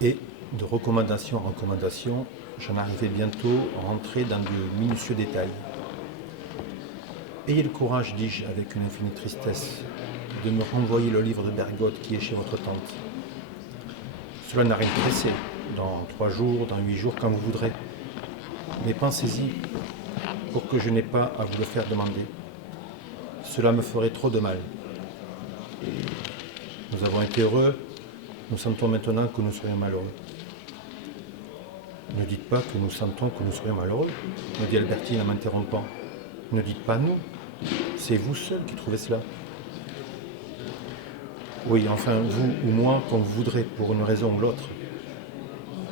Et de recommandation en recommandation, j'en arrivais bientôt à rentrer dans de minutieux détails. Ayez le courage, dis-je avec une infinie tristesse, de me renvoyer le livre de Bergotte qui est chez votre tante. Cela n'a rien de pressé, dans 3 jours, dans 8 jours, quand vous voudrez. Mais pensez-y, pour que je n'ai pas à vous le faire demander. Cela me ferait trop de mal. Nous avons été heureux, nous sentons maintenant que nous serions malheureux. Ne dites pas que nous sentons que nous serions malheureux, me dit Albertine en m'interrompant. Ne dites pas nous, c'est vous seul qui trouvez cela. Oui, enfin, vous ou moi, comme vous voudrez, pour une raison ou l'autre.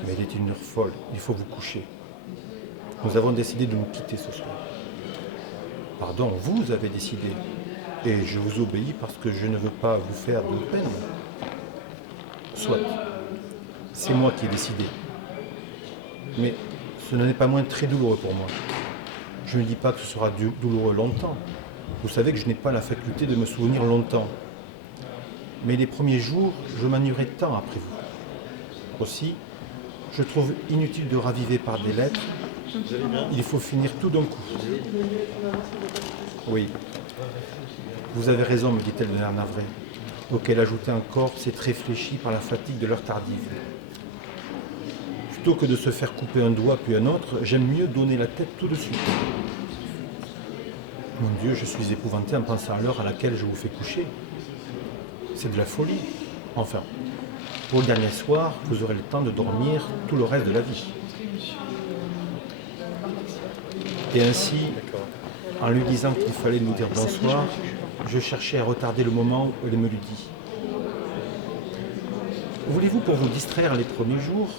Mais il est une heure folle, il faut vous coucher. Nous avons décidé de nous quitter ce soir. Pardon, vous avez décidé. Et je vous obéis parce que je ne veux pas vous faire de peine. Soit. C'est moi qui ai décidé. Mais ce n'est pas moins très douloureux pour moi. Je ne dis pas que ce sera douloureux longtemps. Vous savez que je n'ai pas la faculté de me souvenir longtemps. Mais les premiers jours, je m'ennuierai tant après vous. Aussi, je trouve inutile de raviver par des lettres. Il faut finir tout d'un coup. Oui. Vous avez raison, me dit-elle d'un air navré, auquel ajoutait un corps c'est réfléchi par la fatigue de l'heure tardive. Plutôt que de se faire couper un doigt puis un autre, j'aime mieux donner la tête tout de suite. Mon Dieu, je suis épouvanté en pensant à l'heure à laquelle je vous fais coucher. C'est de la folie. Enfin, pour le dernier soir, vous aurez le temps de dormir tout le reste de la vie. Et ainsi, en lui disant qu'il fallait nous dire bonsoir, je cherchais à retarder le moment où elle me le dit. Voulez-vous, pour vous distraire les premiers jours,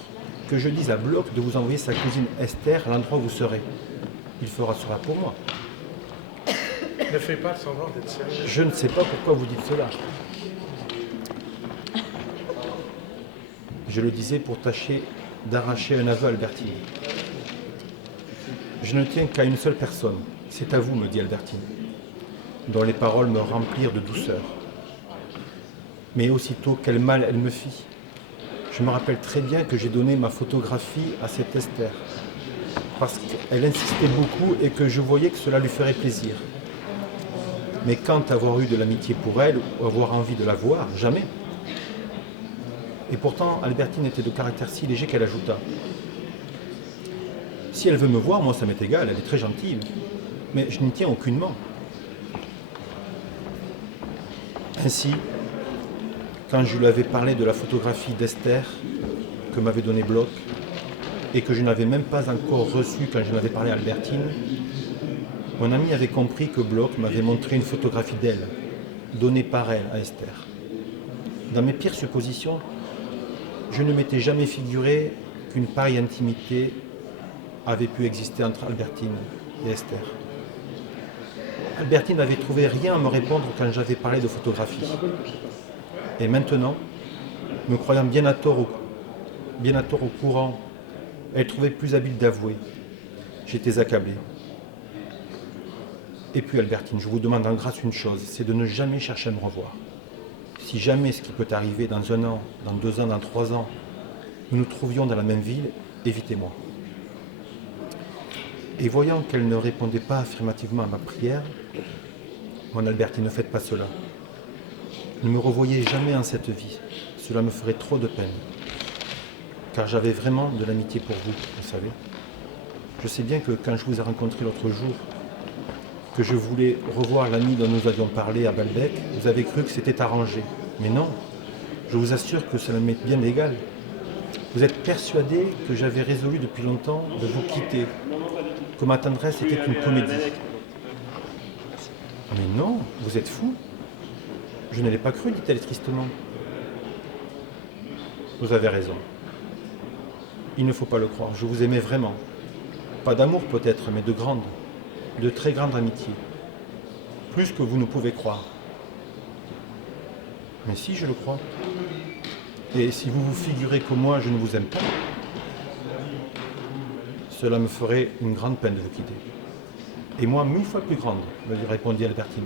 que je dise à Bloch de vous envoyer sa cousine Esther à l'endroit où vous serez? Il fera cela pour moi. Ne fais pas semblant d'être sérieux. Je ne sais pas pourquoi vous dites cela. Je le disais pour tâcher d'arracher un aveu à Albertine. Je ne tiens qu'à une seule personne. C'est à vous, me dit Albertine, dont les paroles me remplirent de douceur. Mais aussitôt, quel mal elle me fit. Je me rappelle très bien que j'ai donné ma photographie à cette Esther, parce qu'elle insistait beaucoup et que je voyais que cela lui ferait plaisir. Mais quand avoir eu de l'amitié pour elle, ou avoir envie de la voir, jamais. Et pourtant, Albertine était de caractère si léger qu'elle ajouta. Si elle veut me voir, moi ça m'est égal, elle est très gentille, mais je n'y tiens aucunement. Ainsi, quand je lui avais parlé de la photographie d'Esther que m'avait donnée Bloch, et que je n'avais même pas encore reçue quand je l'avais parlé à Albertine, mon ami avait compris que Bloch m'avait montré une photographie d'elle, donnée par elle à Esther. Dans mes pires suppositions, je ne m'étais jamais figuré qu'une pareille intimité avait pu exister entre Albertine et Esther. Albertine n'avait trouvé rien à me répondre quand j'avais parlé de photographie. Et maintenant, me croyant bien à tort au courant, elle trouvait plus habile d'avouer. J'étais accablé. Et puis Albertine, je vous demande en grâce une chose, c'est de ne jamais chercher à me revoir. Si jamais ce qui peut arriver dans 1 an, dans 2 ans, dans 3 ans, nous nous trouvions dans la même ville, évitez-moi. Et voyant qu'elle ne répondait pas affirmativement à ma prière, mon Albertine, ne faites pas cela. Ne me revoyez jamais en cette vie, cela me ferait trop de peine. Car j'avais vraiment de l'amitié pour vous, vous savez. Je sais bien que quand je vous ai rencontré l'autre jour, que je voulais revoir l'ami dont nous avions parlé à Balbec, vous avez cru que c'était arrangé. Mais non, je vous assure que cela m'est bien égal. Vous êtes persuadé que j'avais résolu depuis longtemps de vous quitter, que ma tendresse était une comédie. Mais non, vous êtes fou. Je ne l'ai pas cru, dit-elle tristement. Vous avez raison. Il ne faut pas le croire, je vous aimais vraiment. Pas d'amour peut-être, mais de très grande amitié. Plus que vous ne pouvez croire. Mais si, je le crois. Et si vous vous figurez que moi, je ne vous aime pas, cela me ferait une grande peine de vous quitter. Et moi, 1000 fois plus grande, me répondit Albertine.